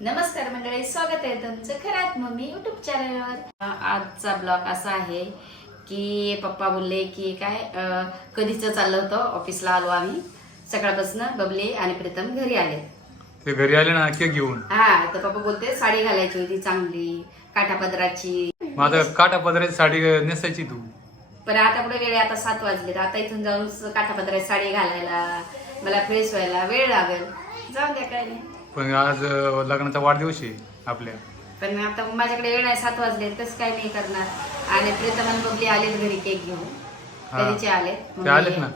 नमस्कार मंडळी स्वागत आहे तुमचं खरात मम्मी युट्यूब चॅनलवर आजचा ब्लॉग असा आहे की पप्पा बोलले की काय कधीच चाललं होतं? ऑफिसला आलो आम्ही. सकाळपासून बबली आणि प्रीतम घरी आले. ते घरी आले ना घेऊन. हा तर पप्पा बोलते साडी घालायची होती चांगली काठापदराची. मग आता काटा पदराची साडी नेसायची तू. पण आता पुढे वेळ आता सात वाजले आता इथून जाऊन काठापदराची साडी घालायला मला फ्रेश व्हायला वेळ लागेल. जाऊन द्या काय नाही. पण आज लग्नाचा वाढदिवस आहे आपल्या. पण आता माझ्याकडे वेळ आहे सात वाजले कसं काय नाही करणार. आणि प्रीतम आणि बबली आलेत घरी केक घेऊन. हा. कधीचे आलेत. ते आलेत ना?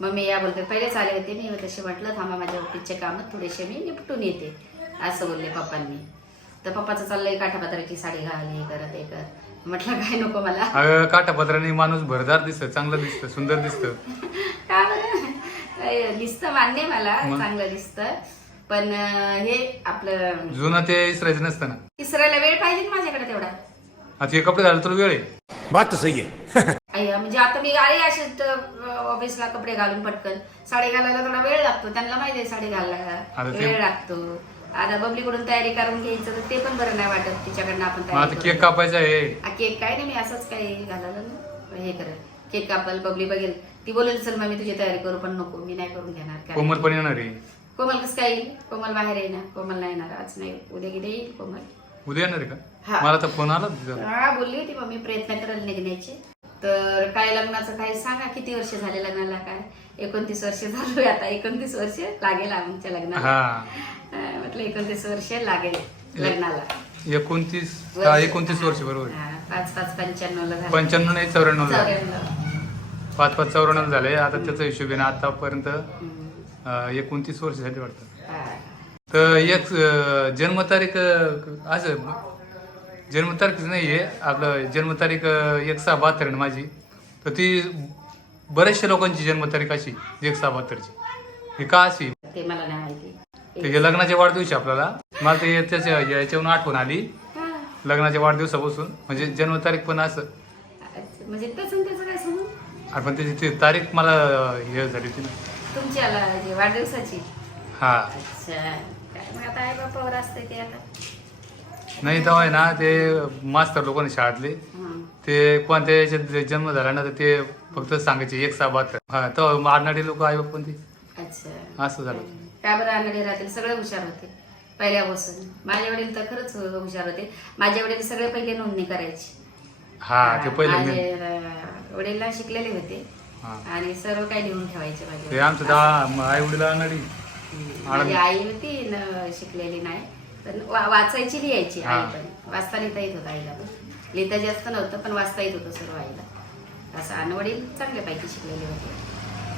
मम्मी या बोलते पहिलेच आले होते मी तसे म्हटलं थांबा माझ्या ऑफिसचे काम थोडेसे मी निपटून येते असं बोलले पप्पांनी. तर पप्पाचं चाललंय काठापत्राची साडी घाल हे कर ते कर. म्हटलं काय नको मला. अगं काटा पदराने माणूस भरदार दिसत चांगलं दिसतं सुंदर दिसतं. का बरं? दिसतं मान्य आहे मला मग? चांगलं दिसतं. पण हे आपलं जुनं ते इसरायचं नसतं ना. तिसऱ्याला वेळ पाहिजे ना माझ्याकडे तेवढा? आता हे कपडे तुला वेळ आहे. बात तो सही है अय्या, म्हणजे आता मी आले असेच ऑफिसला कपडे घालून पटकन. साडी घालायला थोडा वेळ लागतो त्यांना माहिती आहे साडी घालायला. ते- वेळ लागतो. आता बबलीकडून तयारी करून घ्यायचं तर ते पण बरं नाही वाटत तिच्याकडनं आपण मग आता तयारी केक करू. कापायचा आहे. आ, केक काय नाही मी असंच काही घालायला ना हे करेल केक कापल बबली बघेल. ती बोलेल चल मग मी तुझी तयारी करू पण नको मी नाही करून घेणार. काय कोमल पण येणार आहे. कोमल कसं काय येईल? कोमल बाहेर ना कोमल नाही येणार आज नाही. उद्या किती येईल कोमल. उद्या येणार आहे हा. का मला तर फोन आला तुझा हा बोलली होती मम्मी प्रयत्न करेल निघण्याचे. तर काय लग्नाचं काय सांगा किती वर्ष झाले लग्नाला काय? एकोणतीस वर्ष झालोय आता एकोणतीस वर्ष लागेल आमच्या लग्नाला. हा. म्हटलं एकोणतीस वर्ष लागेल लग्नाला. एकोणतीस हा एकोणतीस वर्ष बरोबर. हा, पाच पाच पंच्याण्णव झालं. पंच्याण्णव नाही चौऱ्याण्णव झाले चौऱ्याण्णव. पाच पाच चौऱ्याण्णव झाले. आता त्याचा हिशोब आतापर्यंत हम्म. एकोणतीस वर्ष झाली वाटतं. तर एक जन्मतारीख असं जन्मतारीख नाही आहे आपलं जन्मतारीख एक सहा बहात्तर आहे माझी. तर ती बऱ्याचशा लोकांची जन्मतारीख अशी एक सहा बहात्तरची ही का अशी? ते मला नाही माहिती. ते हे लग्नाच्या वाढदिवशी आपल्याला. मला ते त्याच्या याच्यावरून आठवण आली. लग्नाच्या वाढदिवसापासून. म्हणजे जन्मतारीख पण असं. म्हणजे पण त्याची तारीख मला हे झाली होती ना. तुमची आला जे वाढदिवसाची. हा. अच्छा. काय मग आता आई बापावर असते ते आता. नाही तेव्हा आहे ना ते मास्तर लोकांनी शाळेतले. हं. ते कोणत्या याच्यात जन्म झाला ना तर ते फक्त सांगायचे एक सहा बहात्तर. हा तेव्हा आडनाडी लोक आई बाप पण ते अच्छा. असं झालं का बरं आनंदी राहतील? सगळे हुशार होते पहिल्यापासून. माझे वडील तर खरंच हुशार होते. माझे वडील सगळे पहिले नोंदणी करायची. हा ते पहिले माझे वडीलला शिकलेले होते. आणि सर्व काही लिहून ठेवायचे माझे. ते आमचं दहा आई वडील माझी आई होती न शिकलेली नाही. पण वा- वाचायची लिहायची आई हा. पण. वाचता लिहिता येत होतं आईला पण. लिहिता जास्त नव्हतं पण वाचता येत होतं सर्व आईला. असं आणि वडील चांगल्यापैकी शिकलेले होते.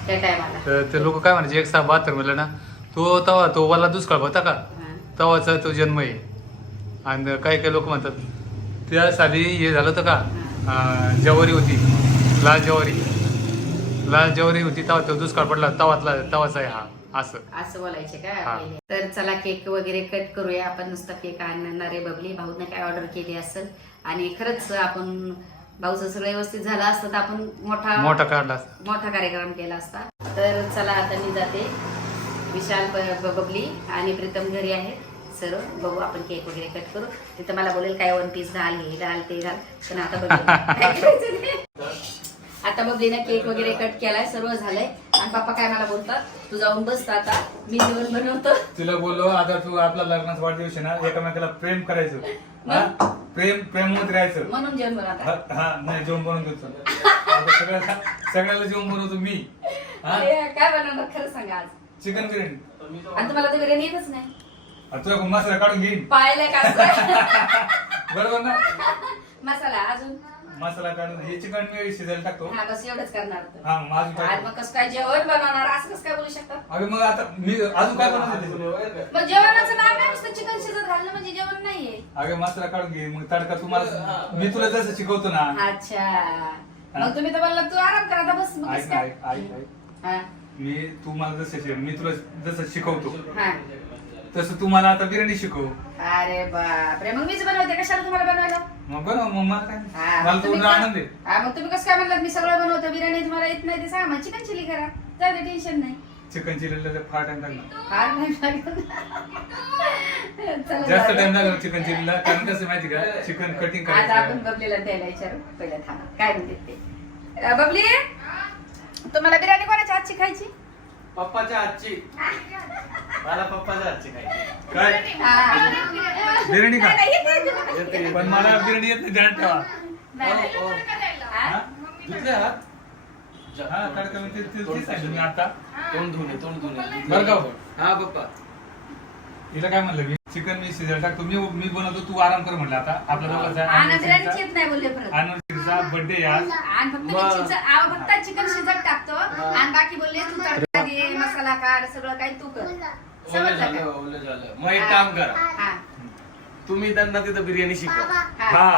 त्या टायमाला. तर ते लोक काय म्हणायचे एक सहा बहात्तर म्हणलं ना तो तेव्हा तो वाला दुष्काळ होता का? तेव्हाचा तो जन्म आहे. आणि काही काही लोक म्हणतात त्या साली हे झालं होतं का? अं, जवारी होती. लाल जवारी. लाल जवारी होती तेव्हा तो दुष्काळ पडला तवातला तवाचा आहे हा असं. असं बोलायचे का? हा. पहिले. तर चला केक वगैरे कट करूया. आपण नुसता केक आणणार आहे बबली. भाऊने काय ऑर्डर केली असेल? आणि खरंच आपण भाऊचं सगळं व्यवस्थित झालं असतं तर आपण मोठा मोठा काढला असता. मोठा कार्यक्रम केला असता. तर चला आता मी जाते. विशाल ब- ब- बबली आणि प्रीतम घरी आहेत. सर्व बघू आपण केक वगैरे कट करू. तिथं मला बोलेल काय वन पीस घाल हे घाल ते घाल पण आता बघू. काय. आता बबलीनं केक वगैरे कट केलाय सर्व झालंय. आणि पप्पा काय मला बोलतात? तू जाऊन बस आता मी जेवण बनवतो. तिला बोललो आता तू आपला लग्नाचा वाढदिवस आहे ना एकमेकाला प्रेम करायचं. हा? प्रेम प्रेम होत राहायचं. म्हणून जेवण बनवता. हा हा, नाही जेवण बनवून देतो. आता सगळ्याला सगळ्याला जेवण बनवतो मी. हा? अरे, काय बनवणार? खरं सांगा आज. चिकन बिर्याणी आणि तुम्हाला तर बिर्याणी येतच नाही. तुझ्या मसाला काढून घेईन. पाहिलं का बरोबर ना? मसाला अजून? मसाला काढून हे चिकन मी शिजायला टाकतो. हा बस एवढंच करणार. हा काय मग कसं काय जेवण बनवणार? असं कसं काय बोलू शकता? अगं मग आता मी अजून काय बनवते मग जेवणाचं नाव नाही नुसतं चिकन शिजत घालणं म्हणजे जेवण नाहीये. अगं मसाला काढून घे. मग तडका तुम्हाला मी तुला जसं शिकवतो ना. अच्छा. मग तुम्ही तर बोलला तू आराम करा आता बस मग ऐक कसं ना काय? ऐक ऐक ऐक. हा, मी तू मला जसं शिक- मी तुला जसं शिकवतो. हा. तसं तू मला आता बिर्याणी शिकव. अरे बापरे. मग मीच बनवते कशाला तुम्हाला बनवायला? मग बनव मग मला काय? हा, मला मग तुम्ही काय- आनंद आहे. हा, मग तुम्ही कसं काय म्हणलात मी सगळं बनवतो बिर्याणी तुम्हाला येत नाही ते सांगा मग चिकन चिली करा. जाऊ टेन्शन नाही. चिकन चिरलेलं फार टाइम लागला फार नाही लागत चला जास्त जाऊया. टाइम लागला चिकन चिलीला कारण कसं माहिती का? चिकन कटिंग आज आपण करायचं बबलीला द्यायला विचारू पहिल्या थांबा. काय म्हणते ते? अं, बबली? तुम्हाला बिर्याणी कोणाच्या हातची खायची? पप्पाच्या हातची. मला पप्पाच्या हातची खायची काय? हा. बिर्याणी का? येते. पण मला बिर्याणी येत नाही ध्यान ठेवा. नाही, नाही. हो? धुतले हात? हा तडका मी ते- ते- तेच सांगितलं मी आता. तोंड धुणे तोंड धुणे. बरं का हो? हा पप्पा. हिला काय म्हणलं मी चिकन मी शिजायला टाकतो मी मी बनवतो तू आराम कर म्हणलं आता. आपल्या दोघांचा येत नाही बोलले परत. अनिव्हर्सरीचा बर्थडे आज. आणि फक्त मग. चिकन आव फक्त चिकन शिजत टाकतो. आणि बाकी बोलले तू तडका दे मसाला काढ सगळं काही तू कर ओले समजलं झालं का? ओले झालं मग एक काम करा हा तुम्ही त्यांना तिथं बिर्याणी शिकवा हा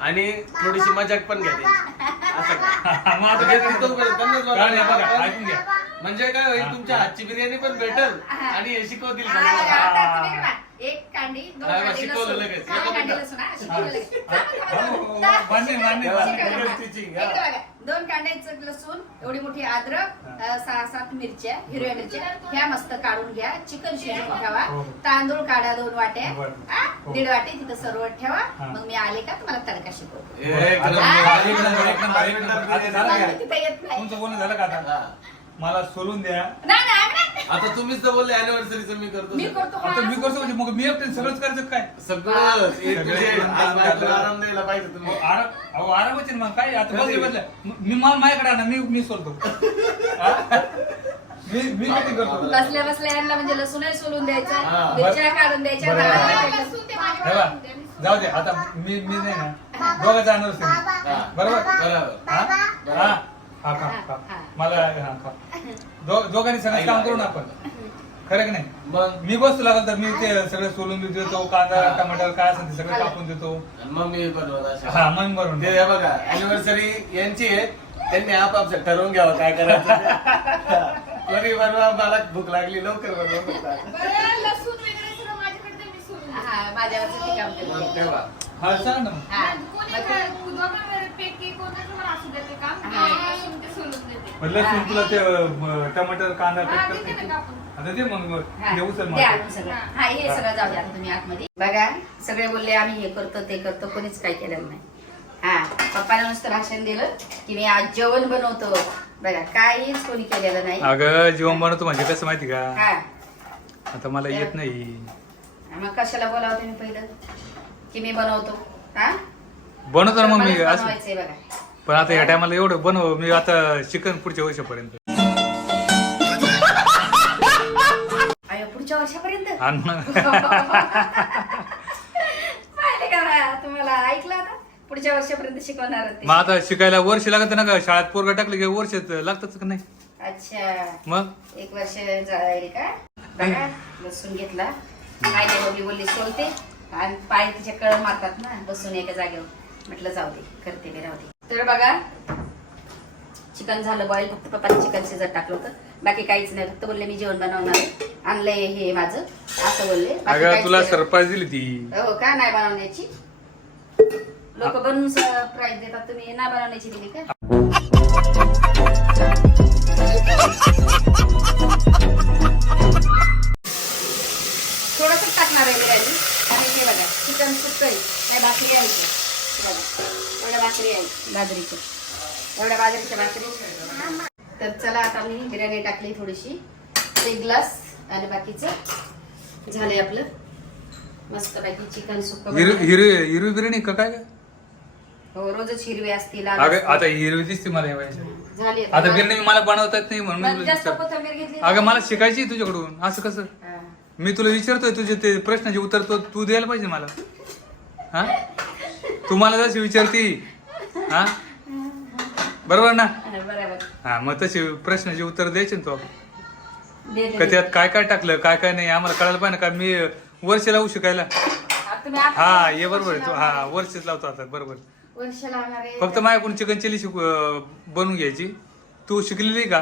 आणि थोडीशी मजाक पण घ्या त्यांची. असं का मग आता म्हणजे काय तिथं करायचं? त्यांनाच काय नाही, बघा, बनवायला ऐकून घ्या. म्हणजे काय होईल तुमच्या हातची बिर्याणी पण भेटल आणि हे शिकवतील पण. आता तुम्ही करा. एक कांडी दोन हा, कांडी शिकवलं लसूण. लगेच. एका कांडी मिनिटात. लसूण, हा, शिकवलं लगेच. हो, हो, मान्य, मान्य, तेव्हा मान्य. लगेच teaching, इकडे. बघा. दोन कांड्याचं लसूण एवढी मोठी अद्रक सहा सात मिरच्या हिरव्या मिरच्या ह्या मस्त काढून घ्या चिकन शिजवून ठेवा हो. तांदूळ काढा दोन वाट्या. हा? हो. दीड वाटी तिथं सर्व ठेवा हा. मग मी आले का तुम्हाला तडका शिकवतो? तिथं येत नाही मला सोलून द्या नाही, नाही, अंगणात. आता तुम्हीच तर बोलले अॅनिव्हर्सरीचं मी करतो मी सगळं. करतो हा, आता मी करतो म्हणजे मग मी एकटे सगळंच करायचं काय सगळं to Z. आज बायकोला. आराम द्यायला पाहिजे तुम्ही आराम अहो आरामच ना मग काय आता बदल मी मला माझ्याकडे आणा मी मी सोलतो हा? मी मी करतो बसल्या बसल्या यांना म्हणजे लसूणही सोलून द्यायचं. मिरच्या काढून द्यायच्या बरं. नारळ टाकायचं. हे बघ, जाऊ दे आता मी मी नाही ना दोघं जाणार हा. बरोबर बरोबर हा हा हा खा खा हा. मला हा खा दो- दोघांनी सगळं काम करू ना आपण. खरं की नाही? मग? मी बसतो लागल तर मी ते सगळं सोलून बी देतो कांदा टमाटर काय असेल ते सगळं कापून देतो. आणि मग मी बनवत. हा मन भरून ते हे बघा अॅनिव्हर्सरी यांची आहे. त्यांनी आपापसात ठरवून घ्यावं काय करायचं. कोणी बनवा मला भूक लागली लवकर बनवा हा माझ्यावरचं ते काम मग करते. तेव्हा हा सांग ना मग. हा. पण लसूण तुला ते अं, टमाटर कांदा कट करता? आता दे मग हा, हे उचल द्या मला. आणून सगळं. हा. हे सगळं जाऊ द्या तुम्ही आतमध्ये. बघा सगळे बोलले आम्ही हे करतो ते करतो. कोणीच काही केलेलं नाही. हा पप्पाला नुसतं भाषण दिलं की मी आज जेवण बनवतो. बघा काहीच कोणी केलेलं नाही. अगं जीवन बनवतो म्हणजे कसं माहिती का? हा. आता मला येत नाही. मग कशाला बोलावं तुम्ही पहिलं? की मी बनवतो? हा? बनवतो ना मग मी असं. बनवायचंय बघा. पण आता या टायमाला एवढं बनव मी आता चिकन पुढच्या वर्षापर्यंत. अयो पुढच्या वर्षापर्यंत? आणि मग पाहिले का बा? तुम्हाला ऐकलं आता पुढच्या वर्षापर्यंत शिकवणार ते मग आता शिकायला वर्ष लागत ना का? शाळेत पोरगा टाकले की वर्ष लागतच का नाही? अच्छा. मग? एक वर्ष जाईल का? बघा लसूण घेतला. काय नाही बबली बोलली सोलते. आणि पाय तिच्या कळ मारतात ना बसून एका जागेवर. म्हटलं जाऊ दे करते मी राहू दे. तर बघा चिकन झालं बॉईल फक्त पप्पाने चिकन शिजत टाकलं होतं. बाकी काहीच नाही फक्त बोलले मी जेवण बनवणार. आणलंय हे माझं असं बोलले. बाकी अगं काहीच तुला नाही. सरप्राईज दिली ती. हो का? नाही बनवण्याची? लोक बनवून प्राईज देतात तुम्ही नाही बनवण्याची दिली का? थोडंसं टाकणार आहे बिर्याणी आणि बघा चिकन सुकळी नाही भाकरी आहे. बघा एवढ्या भाकरी आहे बाजरीची एवढ्या बाजरीच्या भाकरी. तर चला आता मी बिर्याणी टाकली थोडीशी. एक ग्लास आणि बाकीचं झालंय आपलं. मस्त पैकी चिकन सुक्क हिरवी बिर्याणी का काय हो रोजच हिरवी असती लाल अगं असती. आता हिरवी दिसते मला या वयाची झाली आता. बिर्याणी मला बनवता येत नाही म्हणून अगं मला शिकायची तुझ्याकडून. असं कसं? हा. मी तुला विचारतोय तुझे ते प्रश्नाचे उत्तर तो तू द्यायला पाहिजे मला. हा? तू मला जशी विचारती हा? बरोबर ना? बरोबर. हा मग तसे प्रश्नाचे उत्तर द्यायचे ना तू दे, का दे. त्यात काय काय टाकलं काय काय नाही आम्हाला कळायला पाहिजे ना का मी वर्ष लावू शिकायला? हा ये बरोबर आहे तू हा. वर्षच लावतो आता बरोबर. वर्ष लावणार आहे. फक्त माझ्याकडून चिकन चिली शिकू बनवून घ्यायची. तू शिकलेली का?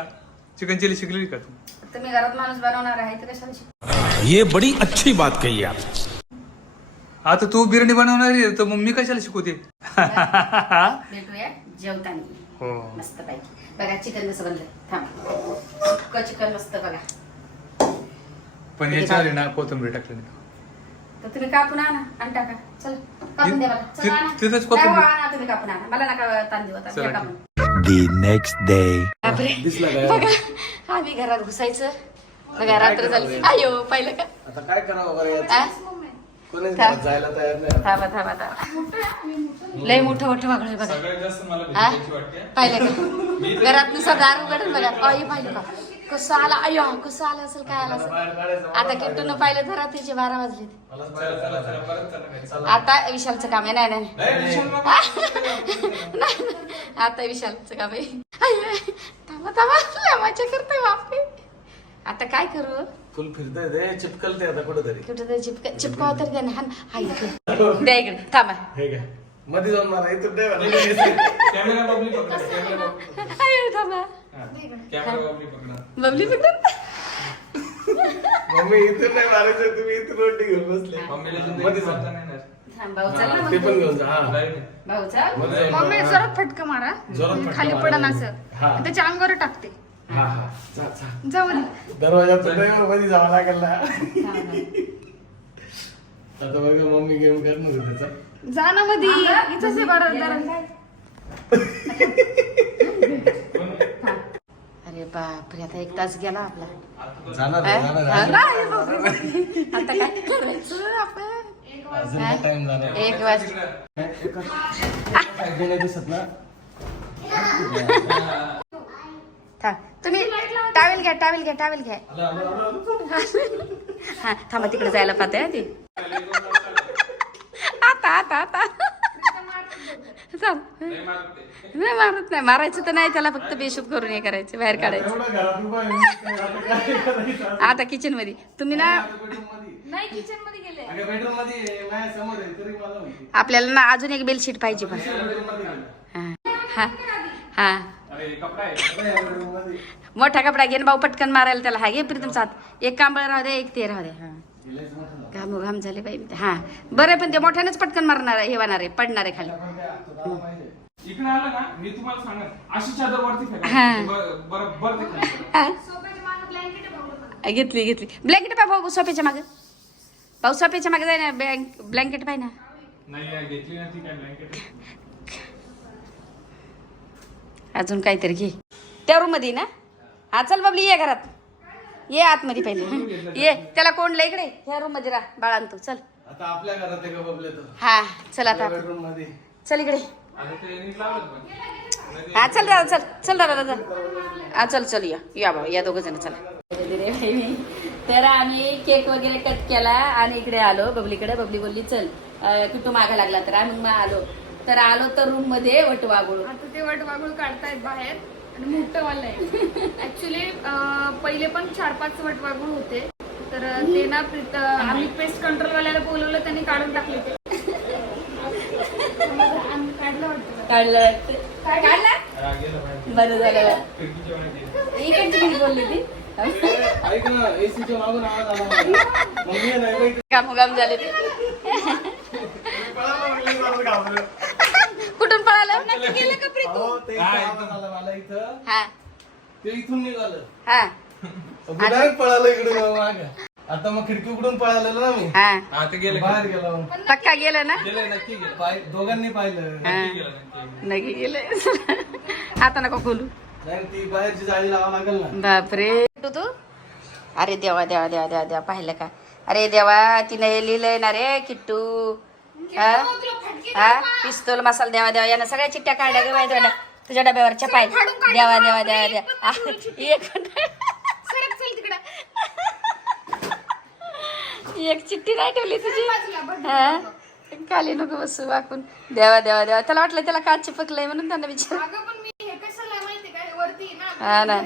चिकन चिली शिकलेली का तू? तुम्ही घरात माणूस बनवणार आहे तर कशाला शिकू? ये बड़ी अच्छी बात कही आप। आता तू बिर्याणी बनवणार आहे, तर मग मी कशाला शिकवते? भेटूया जेवताना. हो. मस्त पैकी बघा चिकन कसं बनलं? थांब. सुक्क चिकन मस्त बघा. पण याच्यावर आहे ना कोथिंबीर टाकली नाही तर तुम्ही कापून आणा आणि टाका. चल कापून द्या मला. चला ति- आणा. तिथंच नाही कापून हो, दे. आणा तुम्ही कापून आणा. मला नका ताण देऊ आता. चला, द्या ठीक. कापून. The next day. बापरे. दिसलं काय बघा आम्ही घरात घुसायचं. बघा रात्र झाली. अयो पाहिलं का? आता काय करावं बरं याचं? आ? कोणीच? घरात जायला तयार नाही. थांबा थांबा थांबा. लय मोठं मोठं वागळ आहे बघा. सगळ्यात जास्त मला हा? भीती वाटते. पाहिलं का? घरात नुसतं दार उघडून बघा. आई पाहिलं का? कसं आला? अयो कसं आलं असेल काय आलं असेल? बाहेर काढायचं आता किट्टून पाहिलं तर रात्रीचे बारा वाजले मला चला चला चला परत चला. घरी. चला. आता विशालचं काम आहे. नाही नाही नाही. नाही, विशाल बाबा. नाही, आता विशालचं काम आहे. आई, थांबा थांबा. लय मजा करतोय बापरे. आता काय करू फुल फिरतंय ते चिपकल ते आता कुठेतरी कुठं तरी चिपका चिपकाव तर द्या ना हा हा इकडे द्या इकडे थांबा हे काय मध्ये जाऊन मला नाही. कॅमेरा बबली पकडा कॅमेरा बबली. अयो थांबा हा. कॅमेरा बबली पकडा बबली पकडून मम्मी इथून नाही मारायचं तुम्ही इथून रोटी घेऊन बसले मम्मीला मध्ये जिंदगी जा. मारता नाही येणार. थांब भाऊ चल ना ते मग पण. घेऊन जा हा. भाऊ चल मम्मी. जोरात फटका मारा खाली. पडन हा. असं त्याच्या अंगावर टाकते हा हा. जा जा. जाऊ दे दरवाजा मध्ये जावं लागेल ना. आता बघा मम्मी गेम करणार आहे त्याचा. जा ना मधी. इथंच आहे बरं जरा. अरे बापरे आता एक तास गेला आपला. जाणार? आहे, जाणार आहे. नाही, बापरे. आता काय करायचं आपण? अजून काय टाइम जाणार आहे. एक वाज काय दिसत ना थांब. तुम्ही टावेल घ्या टावेल घ्या टावेल घ्या. हा थांबा तिकडे जायला पाहते हा ती. आता आता आता. चाल नाही मारत नाही. मारायचं तर नाही त्याला फक्त बेशुद्ध करून हे करायचं बाहेर काढायचं. आता किचनमध्ये तुम्ही ना. आपल्याला ना अजून एक बेडशीट पाहिजे पण. हा हा हा. मोठा कपडा घे ना भाऊ पटकन मारायला त्याला. हा घे प्रीतम साथ एक कांबळ राहू दे एक ते राहू दे. हा. घाम घाम झाले. पाहिजे हा. बरं पण ते मोठ्यानेच पटकन मारणार आहे हे होणार आहे पडणार आहे खाली. इकडे आलं ना मी तुम्हाला सांगत अशी चादर वरती हा. बरोबर. हा. घेतली घेतली. ब्लँकेट पाय भाऊ सोप्याच्या मागे. भाऊ सोप्याच्या मागे जाय ना ब्लँकेट पाय ना. नाही यार, घेतली ना ती काय ब्लँकेट अजून काहीतरी घे. त्या रूममध्ये ना. हा चल बाबली ये घरात. ये आतमध्ये पहिले. ये त्याला कोण इकडे. ह्या रूममध्ये राह बाळांत तू. चल. आता आपल्या घरात आहे का बबले तो हा चल आता आपण. बेडरूममध्ये. चल इकडे. हा चल दादा चल. चल दादा दादा. हा चल चल या. या बाबा या दोघ जण चला. तर आम्ही केक वगैरे कट केला आणि इकडे आलो बबलीकडे. बबली बोलली चल अं, कुठं मागा लागला तर. आम्ही मग आलो. तर आलो तर रूममध्ये वटवागुळ आता ते वटवागुळ काढतायत बाहेर आणि मोठं वाला आहे. ऍक्च्युली पहिले पण चार पाच वटवागुळ होते. तर ते ना प्रीत- आम्ही पेस्ट कंट्रोल वाल्याला बोलवलं त्यांनी काढून टाकले ते. आम्ही काढलं वाटतं. काढलं? काढला? हा. बरं झालं. इकडची बोलली ती. ना एसीच्या का प्रीत? अहो, ते इथं आवाज आला मला इथं. हा. ते इथून निघालं. हा. डायरेक्ट पळालं इकडून माग. आता मग खिडकी उघडून पळालेलं ना मी. हा. हा ते गेले बाहेर गेलो. मग. पक्का गेलं ना? गेले नक्की गेलं. पाय दोघांनी पाहिलं. हा. नक्की गेलं नक्की नक्की गेलं. आता नका खोलू. नाही ती बाहेरची जाळी लावा लागेल ना. बापरे. तू तू? अरे देवा देवा देवा देवा देवा पाहिलं का? अरे देवा तिने हे लिहिलंय ना रे किट्टू. हा? हा? पिस्तूल मसाला देवा देवा यानं सगळ्या चिट्ट्या काढल्या गे माहिती तुझ्या डब्यावरच्या पाय. देवा देवा देवा देवा. आ, एक चिठ्ठी नाही ठेवली तुझी? हा? खाली नको बसू वाकून. देवा देवा देवा. त्याला वाटलं त्याला काच चिपकलंय म्हणून त्यांना विचार. हे हा ना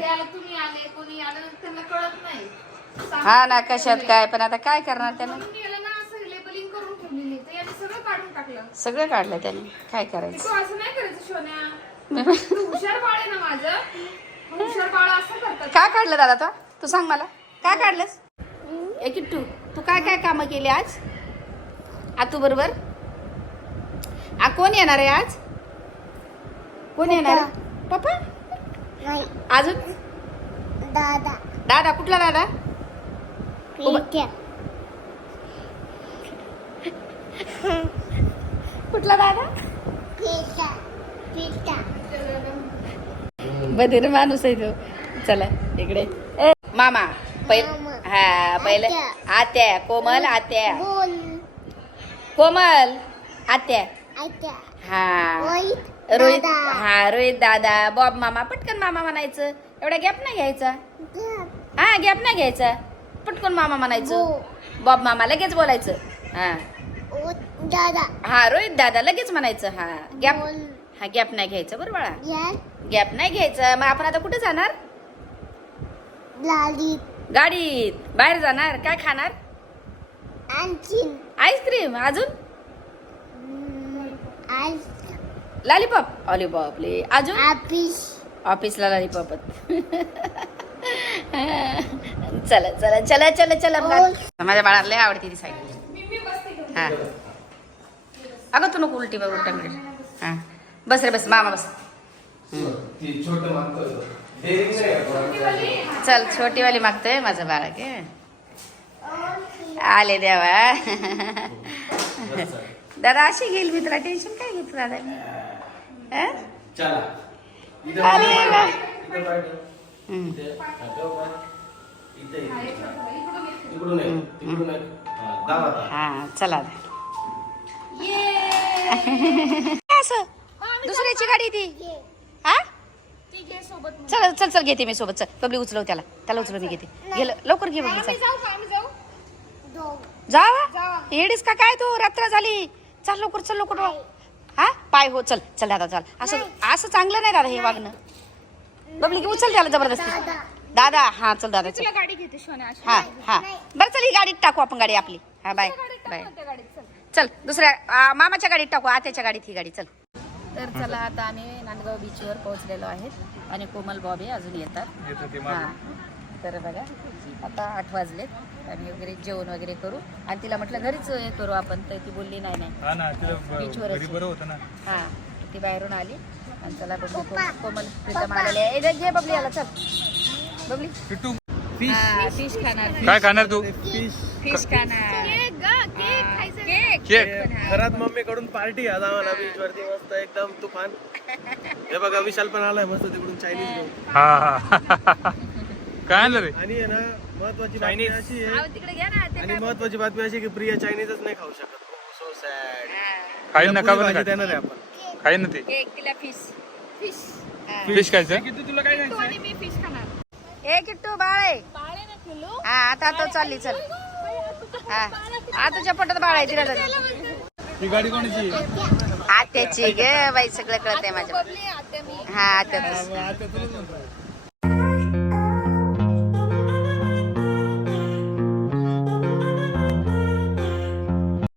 हा ना. कशात काय पण आता काय करणार त्यानं म्हणून मी याला ना असं लेबलिंग करून ठेवलेली तर याने सगळं काढून टाकलं सगळं काढलं त्याने. काय करायचं? तू असं नाही करायचं सोन्या. तू हुशार बाळ आहे ना माझं. हुशार बाळ असं करतात. काय काढलं दादा तो? तू सांग मला. काय काढलंस? ए किट्टू तू काय काय कामं केली आज? आतू बरोबर? आ कोण येणार आहे आज? कोण येणार? आहे? पप्पा अजून? दादा. दादा कुठला दादा? उभा- कुठला दादा? बधीर माणूस आहे तो. चला इकडे. ए, मामा पहिले हा पहिले आत्या. कोमल आत्या. कोमल आत्या. हा. रोहित हा रोहित दादा बॉब मामा पटकन मामा म्हणायचं. एवढा गॅप नाही घ्यायचा? हा गॅप नाही घ्यायचा. पटकन मामा म्हणायचं. बॉब मामा लगेच बोलायचं. हा. हा रोहित दादा लगेच म्हणायचं हा गॅप हा गॅप नाही घ्यायचं बरं बाळा. गॅप नाही घ्यायचं. मग आपण आता कुठे जाणार? गाडीत. बाहेर जाणार? काय खाणार? आईस्क्रीम अजून? लॉलीपॉप लॉलीपॉप ले. अजून? ऑफिसला लॉलीपॉप चला चला चला चला चला. माझ्या बाळाला लय आवडते ती साईड हा. अगं तू नको उलटी बघ उलटा मिळेल. हा. बस रे बस मामा बस. चल छोटीवाली मागतोय माझं बाळा के आले देवा. दादा अशी घेईल मी तुला. टेन्शन काय घेत दादा? आता. हा चला. असं. दुसऱ्याची गाडी ती. हा. चल चल चल घेते मी सोबत. चल बबली उचलव त्याला. त्याला उचलव मी घेते. गेलं लवकर घे बबली आम्ही चल का? जावा. येडीस का काय तू? रात्र झाली. चल लवकर चल लवकर. हा? पाय हो चल चल दादा चल. असं असं चांगलं नाही दादा हे वागणं. बबली उचल त्याला जबरदस्ती. दादा. हा चल दादा चल. गाडी घेते हा हा. बरं चल ही गाडीत टाकू आपण गाडी आपली. हा बाय. बाय. चल दुसऱ्या आ, मामाच्या गाडीत टाकू आत्याच्या गाडीत ही गाडी चल. तर चला आता आम्ही नांदगाव बीचवर पोहोचलेलो आहेत. आणि कोमल बॉबी अजून येतात. येतं ते हा. मागं. तर बघा आता आठ वाजलेत. आम्ही वगैरे जेवण वगैरे करू. आणि तिला म्हटलं घरीच हे करू आपण. तर ती बोलली नाही नाही. हा ना तिला ब- बीचवरच घरी बरं होतं ना. हा. ती बाहेरून आली. आणि चला को- कोमल प्रीतम आलेले आहे. ए, घे बबली याला चल. बबली. किट्टू फिश खाणार. काय खाणार तू? फिश खाणार. केक घरात मम्मीकडून पार्टी आज आम्हाला बीच वरती मस्त एकदम तुफान. हे बघा विशाल पण आलाय मस्त तिकडून चायनीज हा हा काय आणलं रे? आणि आहे ना महत्वाची बातमी अशी आहे तिकडे घ्या ना ते आणि महत्वाची बातमी अशी की प्रिया चायनीजच नाही खाऊ शकत. सो सॅड खाईन ना बरं देणार आहे आपण. खाईन ना ते. केक तिला फिश फिश फिश खायचं? तू आणि मी फिश खाणार. ए किट्टू बाळ. बाळे ना पिल्लू हा आता तो चालली चल. हा. आ तुझ्या पोटात बाळ आहे तिला जाऊ दे. ही गाडी कोणाची? आत्याची गे बाई सगळं कळत आहे माझ्या हा आत्याच